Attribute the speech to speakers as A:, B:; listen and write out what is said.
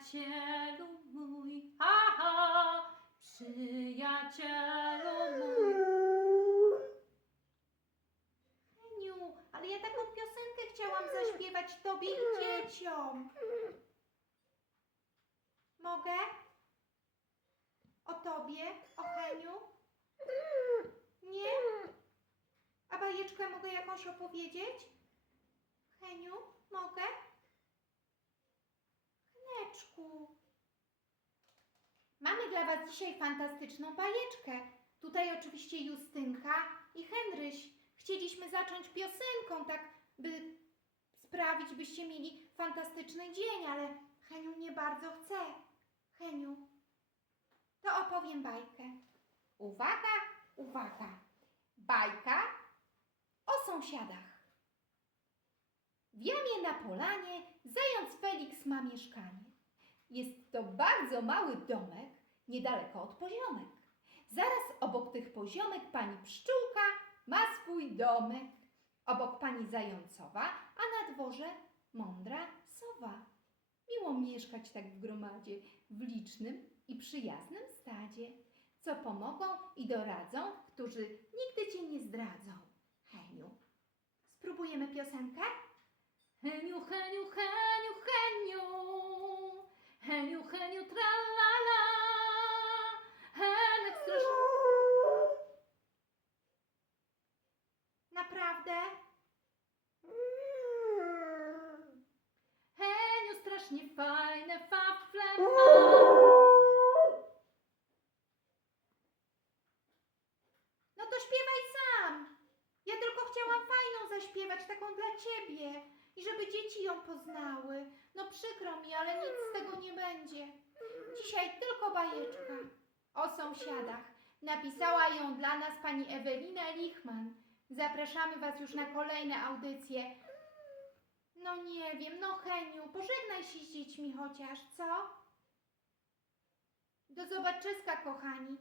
A: Przyjacielu mój, ha, ha, przyjacielu mój.
B: Heniu, ale ja taką piosenkę chciałam zaśpiewać tobie i dzieciom. Mogę? O tobie? O Heniu? Nie? A bajeczkę mogę jakąś opowiedzieć? Heniu, mogę? Heneczku. Mamy dla Was dzisiaj fantastyczną bajeczkę. Tutaj oczywiście Justynka i Henryś. Chcieliśmy zacząć piosenką, tak by sprawić, byście mieli fantastyczny dzień, ale Heniu nie bardzo chce. Heniu, to opowiem bajkę. Uwaga, uwaga. Bajka o sąsiadach. W jamie na polanie mieszkanie. Jest to bardzo mały domek, niedaleko od poziomek. Zaraz obok tych poziomek pani pszczółka ma swój domek. Obok pani zającowa, a na dworze mądra sowa. Miło mieszkać tak w gromadzie, w licznym i przyjaznym stadzie, co pomogą i doradzą, którzy nigdy cię nie zdradzą. Heniu, spróbujemy piosenkę?
A: Strasznie fajne fafle ma.
B: No to śpiewaj sam. Ja tylko chciałam fajną zaśpiewać, taką dla ciebie. I żeby dzieci ją poznały. No przykro mi, ale nic z tego nie będzie. Dzisiaj tylko bajeczka o sąsiadach. Napisała ją dla nas pani Ewelina Lichman. Zapraszamy Was już na kolejne audycje. No nie wiem, no Heniu, pożegnaj się z dziećmi chociaż, co? Do zobaczyska, kochani.